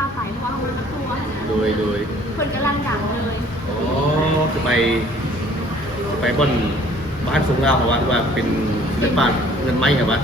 าไปเพราะว่ามันตัวโดยเพิ่นกำลังดังเลยอ๋อจะไปบนบ้านสงงามเหรอวะว่าเป็นเงินบาทเงินไม้เหรอวะ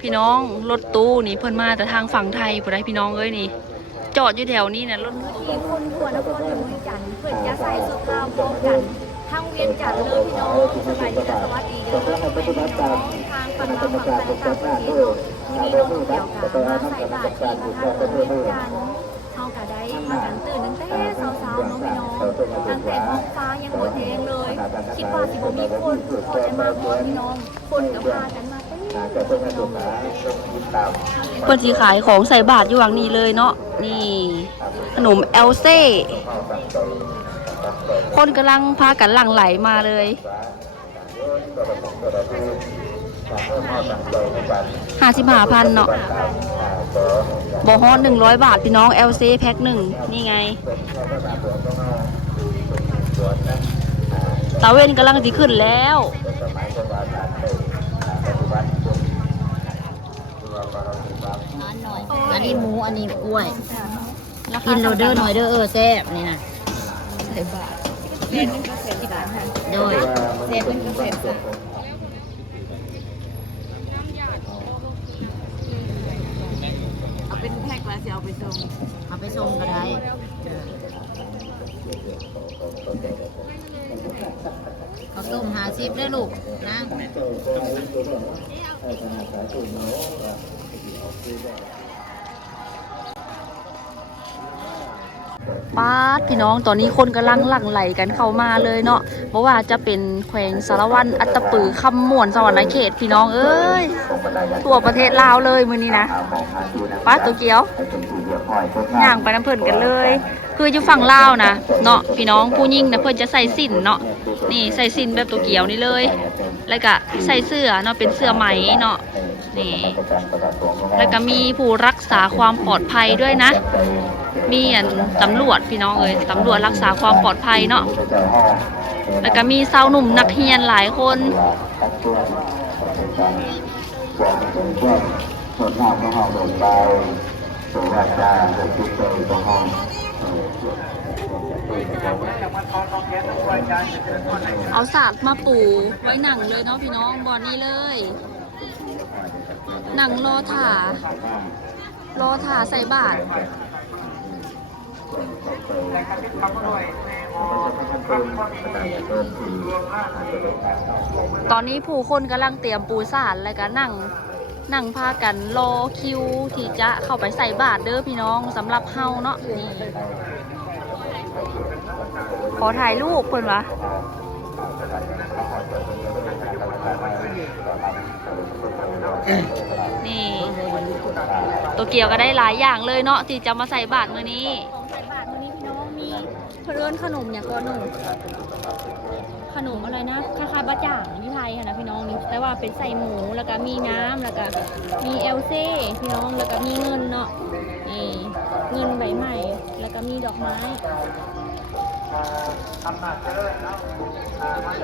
พี่น้องรถตู้นี่เพิ่นมาแต่ทางฝั่งไทยผู้ใดพี่น้องเอ้ยนี่จอดอยู่แถวนี้น่ะรถมีคนทั่วนครหลวงเวียงจันทน์เพิ่นจะใส่สุดขาวพร้อมกันทางเวียงจันทน์เลยพี่น้องสบายดีสวัสดีเด้อพี่น้องทางฝั่งลาวฝั่งไทยต่างประเทศเนาะมีน้องเกี่ยวกับมาใส่บาตรที่พระธาตุเวียงจันทน์เฮาก็ได้มากันตื่นตั้งแต่เช้าๆเนาะพี่น้องตั้งแต่ท้องฟ้ายังบ่แดงเลยคิดว่าสิบ่มีคนพอจะมาพอพี่น้องคนก็พากันมาเต็มเพิ่นสิขายของใส่บาตรอยู่หวังนี้เลยเนาะนี่ขนมเอลเซ่คนกำลังพากันหลั่งไหลมาเลย55,000เนาะบ่ฮอด100 บาทพี่น้องเอลเซ่แพ็คหนึ่งนี่ไงตาเว้นกำลังสิขึ้นแล้วอันนี้หมูอันนี้กล้วยกินโรเดอร์หน่อยเด้อแซ่บนี่นะใส่บาทโดยแซ่บเป็นแซ่บเอาเป็นแพ็คแล้วสิเอาไปส่งก็ได้ข้าวต้ม50ได้ลูกนะป้าดพี่น้องตอนนี้คนกำลังหลั่งไหลกันเข้ามาเลยเนาะเพราะว่าจะเป็นแขวงสารวันอัตตปือคำม่วนสวรรค์เขตพี่น้องเอ้ยตัวประเทศลาวเลยมื้อนี้นะป้าตัวเกียวย่างไปน้ำเพิ่นกันเลยคืออยู่ฝั่งลาวนะเนาะพี่น้องผู้หญิงนะเพิ่นจะใส่สิญเนาะนี่ใส่สิญแบบตัวเกียวนี่เลยแล้วก็ใส่เสื้อเนาะเป็นเสื้อไหมเนาะนี่แล้วก็มีผู้รักษาความปลอดภัยด้วยนะมีตำรวจพี่น้องเอ้ยตำรวจรักษาความปลอดภัยเนาะแล้วก็มีสาวหนุ่มนักเรียนหลายคนเอาศาสตร์มาปูไว้หนังเลยเนาะพี่น้องบอนนี้เลยหนังรอถ่าใส่บาตรตอนนี้ผู้คนกำลังเตรียมปูสาดแล้วก็นั่งพากันรอคิวที่จะเข้าไปใส่บาตรเด้อพี่น้องสำหรับเฮาเนาะนี่ขอถ่ายรูปเพิ่นวะนี่ตัวเกี่ยวก็ได้หลายอย่างเลยเนาะที่จะมาใส่บาตรมื้อนี้ใส่บาตรมื้อนี้พี่น้องมีเพิ่นขนมอย่างก็ขนมอะไรนะคล้ายๆบะจ่างที่ไทยค่ะนะพี่น้องนี่แต่ว่าเป็นใส่หมูแล้วก็มีน้ำแล้วก็มีเอลเซ่พี่น้องแล้วก็มีเงินเนาะนี่เงินใบใหม่แล้วก็มีดอกไม้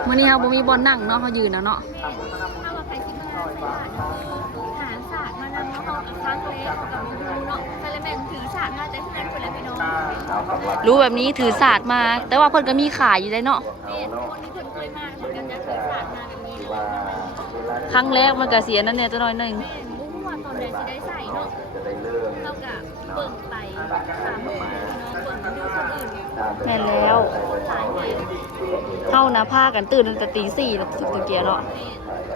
มื้อนี้เฮาบ่มีบอลนั่งเนาะเฮายืนนะเนาะถ้าว่าใครคิดว่าหาศาสตร์มานำเนาะครั้งเล็กกับดูเนาะใครเลยแม่นถือศาสตร์มาแต่เพื่อนคนละพี่น้องรู้แบบนี้ถือศาสตร์มาแต่ว่าเพิ่นก็มีขายอยู่ได้เนาะคนที่เพิ่นเคยมาเพิ่นก็จะถือศาสตร์มาแบบนี้ครั้งแรกมันก็เสียนั่นเนี่ยตัวน้อยนึงบุ้งว่าตอนใดสิได้ใส่เนาะเท่ากับเบิ่งไปถามพี่น้องเบิ่งดูคนอื่นแม่นแล้วเฮานะพากันตื่นตั้งแต่ตี 4แล้วตะเกียเนาะ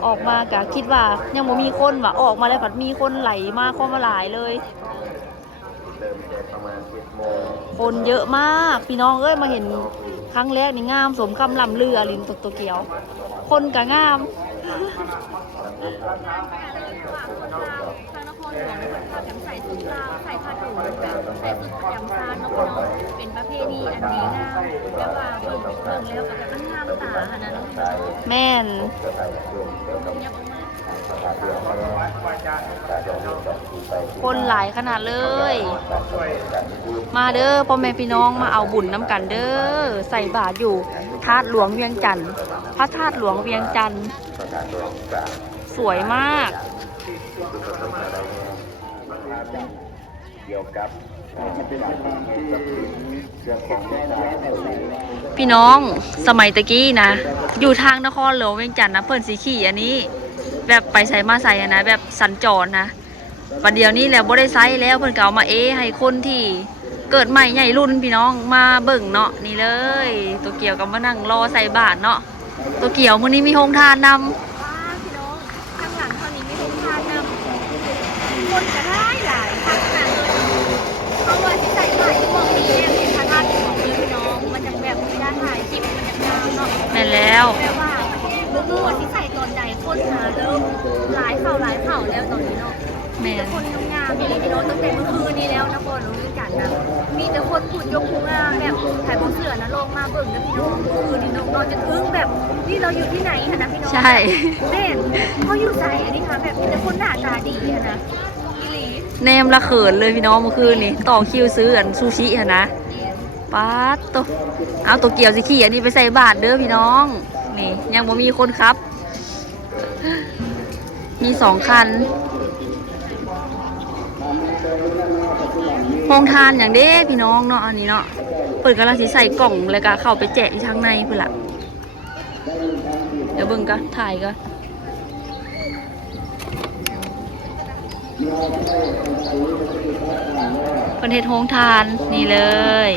ออกมาก็คิดว่ายังบ่มีคนว่ะออกมาแล้วผัดมีคนไหลมาเข้ามาหลายเลยคนเยอะมากพี่น้องเอ้ยมาเห็นครั้งแรกนี่งามสมคำล่ำลือลินโตเกียวคนก็งามใส่ชุดลาวใส่ผ้าถุงแบบใส่ชุดประจำชาติเนาะเป็นประเพณีอันดีงามแล้วว่าเบิ่งแล้วก็จะมันงามตาขนาดนั้นแม่น คนหลายขนาดเลย มาเด้อพ่อแม่พี่น้องมาเอาบุญน้ำกันเด้อใส่บาตรอยู่ธาตุหลวงเวียงจันทร์พระธาตุหลวงเวียงจันทร์สวยมาก พี่น้องสมัยตะกี้นะอยู่ทางนครหลวงเวียงจันทร์นะเพิ่นสีขี่อันนี้แบบไปใส่มาใส่นะแบบสัญจรนะประเดี๋ยวนี้แหละบ่ได้ไซส์แล้วเพิ่นก็เอามาให้คนที่เกิดใหม่ใหญ่รุ่นพี่น้องมาเบิ่งเนาะนี่เลยตัวเกี่ยวกับมานั่งรอใส่บาตรเนาะตัวเกี่ยวมื้อนี้มีโฮงทานนำ ว้าพี่น้องข้างหลังเท่านี้มีทุกทานนำคนจะได้หลายขนาดเลยเพราะว่าที่ใส่บาตรที่มองนี้เนี่ยเป็นพระธาตุของเมืองพี่น้องมันจะแบบมีด้านถ่ายคลิปมันจะงามเนาะ แม่นแล้ว แปลว่าเมื่อวันที่ใส่ตอนใดคนหาเริ่มหลายเข่าแล้วตอนนี้เนาะ แม่ แต่ น คนงามมีพี่น้องตั้งแต่เมื่อคืนนี้แล้วนะบอลรู้จักนะมีแต่คนพูดยกพุงงามแบบถ่ายบนเสือนะลงมาเบิ่งนะพี่น้องเมื่อคืนนี้น้องนอนจะอึ้งแบบนี่เราอยู่ที่ไหนคะนะพี่น้อง ใช่ แม่เขาอยู่ใส่อันนี้ค่ะแบบมีแต่คนหน้าตาดีอะนะอีหลี แนมละเขินเลยพี่น้องเมื่อคืนนี่ต่อคิวซื้ออันซูชิหั่นนะป๊าดตัวเอาตัวเกี่ยวสิขี่อันนี้ไปใส่บาตรเด้อพี่น้องนี่ยังบ่มีคนครับ มี2 คันโรงทานอย่างเด้พี่น้องเนาะอันนี้เนาะเปิดกำลังสิใส่กล่องแล้วก็เข้าไปแจกที่ทางในเพื่อนละเดี๋ยวเบิ่งก็ถ่ายก็เพิ่นเฮ็ดโรงทานนี่เลย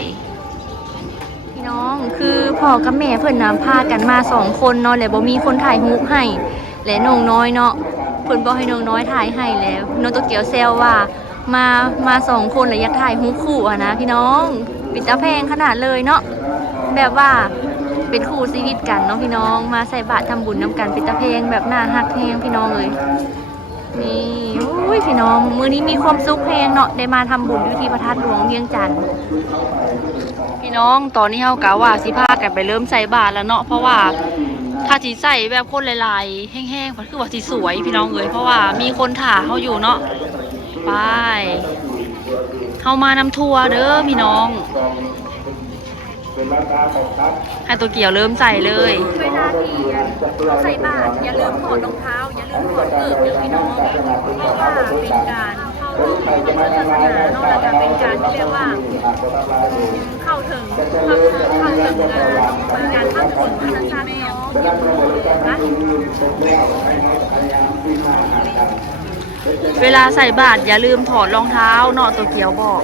พี่น้องคือพ่อกับแม่เพิ่นนำพากันมา2 คนเนาะแล้วบ่มีคนถ่ายรูปให้และน้องน้อยเนาะเพิ่นบอกให้น้องน้อยถ่ายให้แล้วน้องตัวเกียวแซวว่ามา2 คนแล้วอยากถ่ายรูปคู่อะนะพี่น้องปิดตาแพงขนาดเลยเนาะแบบว่าเป็นคู่ชีวิตกันเนาะพี่น้องมาใส่บาตรทำบุญน้ำกันปิดตาแพงแบบน่าฮักแพงพี่น้องเลยนี่อุ้ยพี่น้องมื้อนี้มีความสุขแพงเนาะได้มาทำบุญอยู่ที่พระธาตุหลวงเวียงจันทร์พี่น้องตอนนี้เฮากะว่าสิพากันไปเริ่มใส่บาตรแล้วเนาะเพราะว่าถ้าสิใส่แบบคนหลายๆแห้งๆมันคือว่าสิสวยพี่น้องเอ้ยเพราะว่ามีคนถ่าเฮาอยู่เนาะไปเฮามานำทัวร์เด้อพี่น้องให้ตัวเกี่ยวเริ่มใส่เลย เวลาที่ใส่บาตรอย่าลืมถอดรองเท้าอย่าลืมถอดเกิบเด้อพี่น้องเพราะว่าเป็นการเข้าร่วมในพุทธศาสนาเนาะแล้วก็เป็นการที่เรียกว่าเข้าถึงการทำบุญพระศาสนาเนาะนะ เวลาใส่บาตรอย่าลืมถอดรองเท้าเนาะตัวเกี่ยวบอก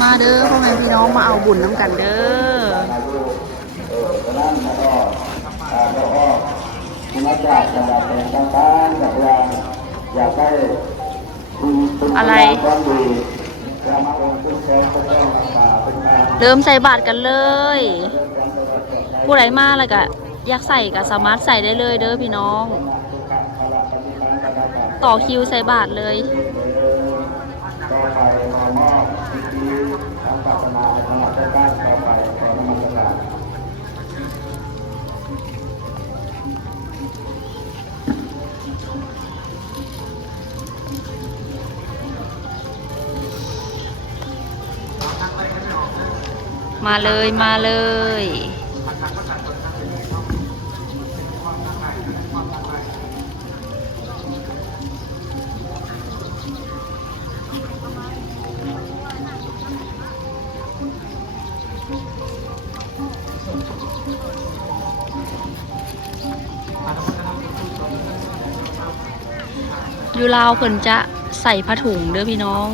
มาเด้อพ่อแม่พี่น้องมาเอาบุญน้ำกันเด้ออะไร เริ่มใส่บาตรกันเลยผู้ใดมาอะไรก็อยากใส่ก็สามารถใส่ได้เลยเด้อพี่น้องต่อคิวใส่บาตรเลยมาเลยมาเลยอยู่ลาวเพิ่นจะใส่ผ้าถุงเด้อพี่น้อง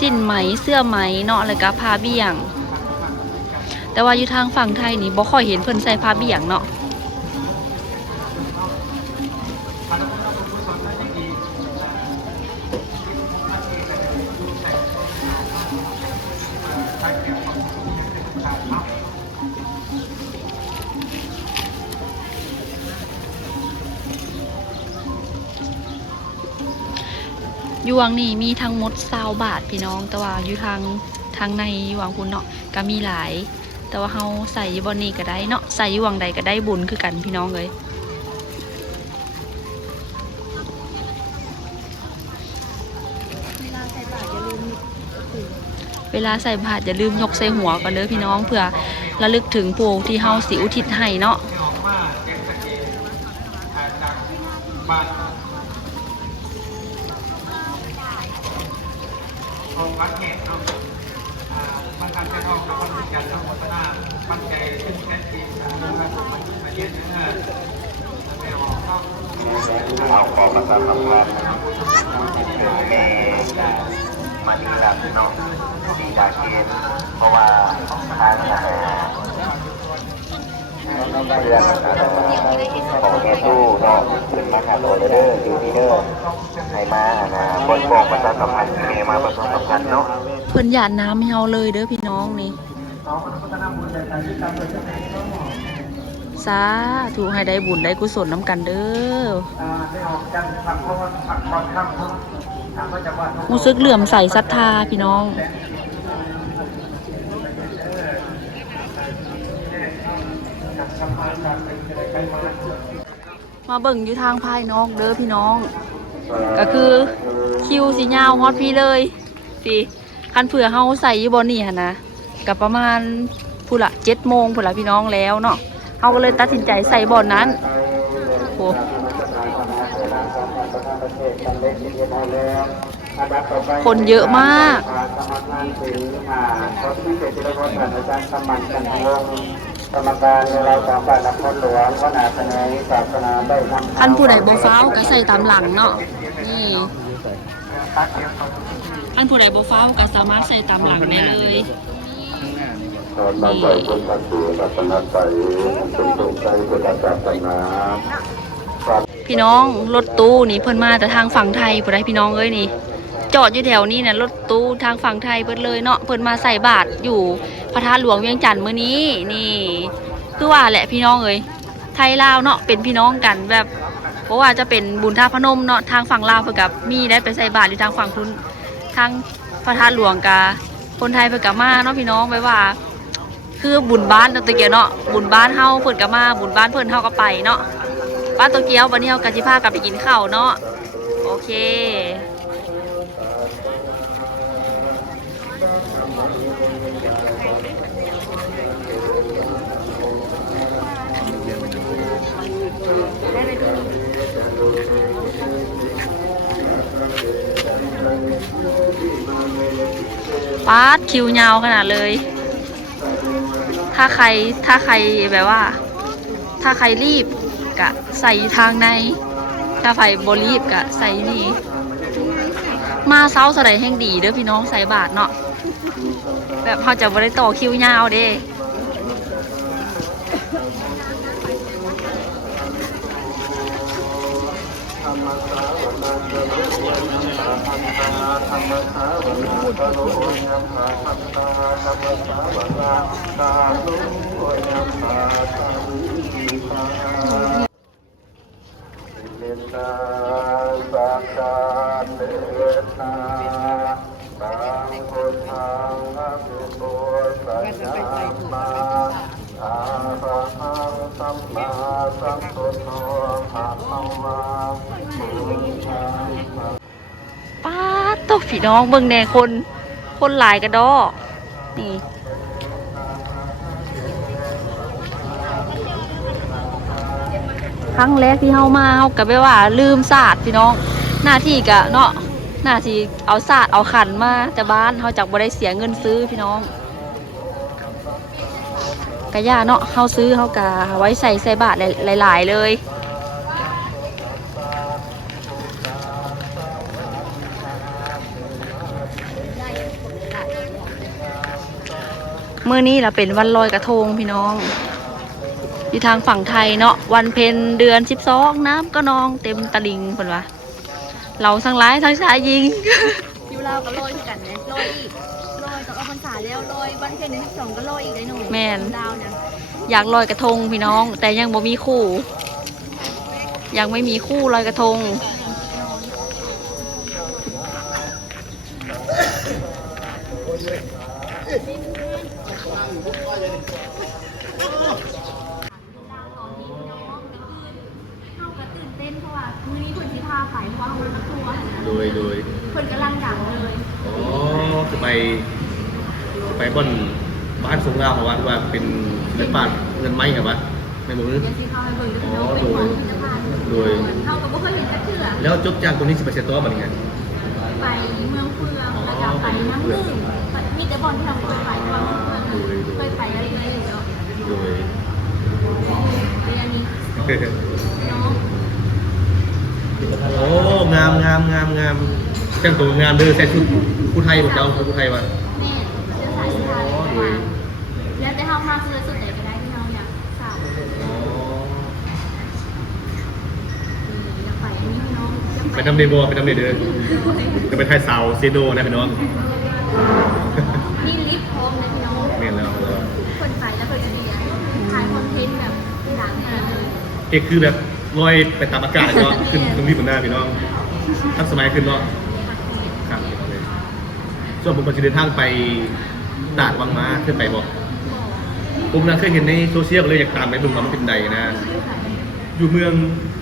สิ้นไหมเสื้อไหมเนาะแล้วก็ผ้าเบี่ยงแต่ว่าอยู่ทางฝั่งไทยนี่บ่ค่อยเห็นเพิ่นใส่ผ้าเบี่ยงเนาะอยู่วังนี่มีทั้งหมด20 บาทพี่น้องแต่ว่าอยู่ทางในอยู่วังคุณเนาะก็มีหลาย แต่ว่าเฮาใส่อยู่บ่นี้ก็ได้เนาะใส่อยู่วังใดก็ได้บุญคือกันพี่น้องเลยเวลาใส่บาตรอย่าลืมยกใส่หัวก่อนเด้อพี่น้องเพื่อระลึกถึงผู้ที่เฮาสิอุทิศให้เนาะของวัดแห่งเรามันทำให้เราคนมีการทำวัฒนาปัจจัยซึ่งแท้จริงนะครับมาเย็นนะแต่ออกเข้าเอาของมาทำงานมาดีแล้วเนาะดีดาเกนเพราะว่าทางแต่เรื่องของเงี้ยตู้เนาะขึ้นมาหาตัวเด้ออยู่ที่เด้อให้มานะคนบอกประชาสัมพันธ์เมย์มาประชาสัมพันธ์เนาะเพิ่นหยาดน้ำให้เฮาเลยเด้อพี่น้องนี่สาธุให้ได้บุญได้กุศลน้ำกันเด้อรู้สึกเหลื่อมใสศรัทธาพี่น้องมาเบิ่งอยู่ทางภายนอกเด้อพี่น้องก็คือคิวสียาวฮอตพี่เลยสิคันเผื่อเฮาใส่อยู่บนนี่หั่นนะกับประมาณพุ่นละ7 โมงพุ่นละพี่น้องแล้วเนาะเฮาก็เลยตัดสินใจใส่บ่อนนั้นโอ้คนเยอะมากกรรมการเราสามบาทนครหลวงก็นาแสดงศาสนาได้นำคันผู้ใดบ่ฟ้าวก็ใส่ตามหลังเนาะนี่คันผู้ใดบ่ฟ้าวก็สามารถใส่ตามหลังได้เลยพี่น้องรถตู้นี่เพิ่นมาแต่ทางฝั่งไทยผู้ใดพี่น้องเอ้ยนี่จอดอยู่แถวนี้เนี่ยรถตู้ทางฝั่งไทยเพิ่นเลยเนาะเพิ่นมาใส่บาตรอยู่พระธาตุหลวงเวียงจันทน์มื้อนี้นี่คือว่าแหละพี่น้องเอ้ยไทยลาวเนาะเป็นพี่น้องกันแบบเพราะว่าจะเป็นบุญท่าพนมเนาะทางฝั่งลาวเพิ่นกับมีได้ไปใส่บาตรอยู่ทางฝั่งทุนทางพระธาตุหลวงกะคนไทยเพิ่นกับมาเนาะพี่น้องไว้ว่าคือบุญบ้านตะเกียบเนาะบุญบ้านเฮาเพิ่นกับมาบุญบ้านเพิ่นเฮาก็ไปเนาะบ้านตะเกียบวันนี้เฮาก็สิพากันไปกินข้าวเนาะโอเคปาดคิวยาวขนาดเลยถ้าใครแบบว่าถ้าใครรีบกะใส่ทางในถ้าใครบ่รีบกะใส่นี่มาเซาสไลด์แห่งดีเด้อพี่น้องใส่บาทเนาะแบบเขาจะบ่ได้ต่อคิวยาวเด้ป้าตกพี่น้องเบิ่งแน่คนหลายกระดอนี่ครั้งแรกที่เฮามาเฮาก็แบบว่าลืมศาสตร์พี่น้องหน้าที่กะเนาะหน้าที่เอาศาสตร์เอาขันมาแต่บ้านเฮาจักบ่ได้เสียเงินซื้อพี่น้องกะย่าเนาะเฮาซื้อเฮากะไว้ใส่บาตรหลายๆเลยมื้อนี้ล่ะเป็นวันลอยกระทงพี่น้องอยู่ทางฝั่งไทยเนาะวันเพ็ญเดือน12น้ำก็นองเต็มตะลิงเพิ่นว่าเราทั้งหลายทั้งชายหญิงอยู่ลาวก็ลอยคือกันนะลอยอีกลอยกับเอาพรรษาแล้วลอยวันเพ็ญเดือน12ก็ลอยอีกได้หนูแม่นลาวนะอยากลอยกระทงพี่น้องแต่ยังบ่มีคู่ยังไม่มีคู่ลอยกระทง เข้ากระตื่นเต้นเพราะว่ามือนี้คนที่พาไปเพราะว่าเขาตัว โดย คนกำลังดังเลย อ๋อจะไปบ่อนบ้านทรงลาวเพราะว่าเป็นเงินบาทเงินไม้ครับวะไม่บอกนึก เดี๋ยวสิพาไปเบิ่งดูน้องเป็นของพิพิธภัณฑ์ โดย เข้ากับบ่เคยเห็นจักเทื่อ แล้วจบจากตรงนี้จะไปเซตตัวบัดนี้ไง ไปเมืองเฟืองแล้วก็ไปน้ำนึ่งมีแต่บอลที่เราเคยไปเพราะว่าเมืองเคยไปอะไรเลยเนาะ โดย เรียนนี้น้อง โอ้งามแต่งตัวงามเด้อใส่ชุดผู้ไทยผมจะเอาผู้ไทยวะ แม่เสื้อสายสไตล์เลยแล้วแต่เฮามากเลยสุดไหนก็ได้ที่เฮาอยากทราบอยากไปอันนี้น้อง ไปทำเดโบไปทำเดเด้อจะไปไทยสาวเซโนนะพี่น้อง นี่ลิฟต์พร้อมนะพี่น้อง เมนแล้ว คนไปแล้วคนจะดีถ่ายคอนเทนต์แบบดังขนาดเลย เอกคือแบบลอยไปตามอากาศก็ขึ้นตรงนี้บนหน้าพี่น้องทันสมัยขึ้นเนาะครับส่วนผมก็จะเดินทางไปตาดวังม้าขึ้นไปบอกผมนะเคยเห็นในโซเชียลก็เลยอยากตามไปดูว่ามันเป็นใดนะ อยู่เมือง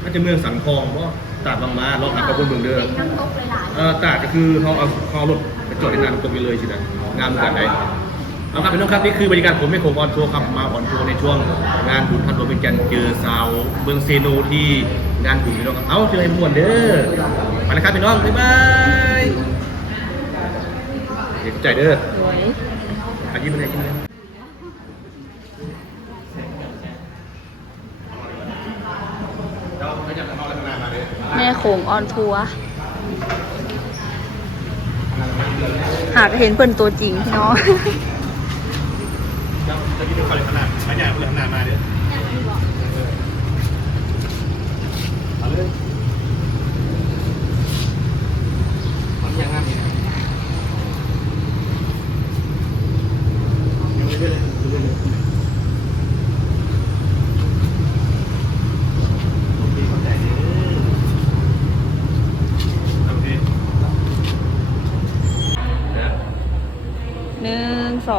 อาจจะเมืองสังทองเพราะตาดวังม้าลองหากับคนเมืองเด้อ เป็นน้ำตกหลายๆ ตาดก็คือเขาเอารถไปจอดในน้ำตรงนี้เลยใช่ไหมงามเหมือนกันไหนเอาครับพี่น้องครับนี่คือบรรยากาศผมไม่คงออนทัวร์ครับมาออนทัวร์ในช่วงงานบุญทันโดมินกันเจอสาวเมืองเซโนที่งานบุญพี่น้องครับเอาเจอให้ม่วนเด้อไปแล้วครับพี่น้องบ๊ายบายเห็นใจเด้อ สวย อายิ้มเลยยิ้มเลย แม่โขงออนทัวร์หากเห็นเพิ่นตัวจริงพี่น้อง จะกินข้าวเลยขนาดไม่ใหญ่เลยขนาดมาเด้อเอาเลยมันยังงามอยู่ยังไม่ได้เลยดูเลยโอเคเข้าใจเด้อโอเคนะ 1 2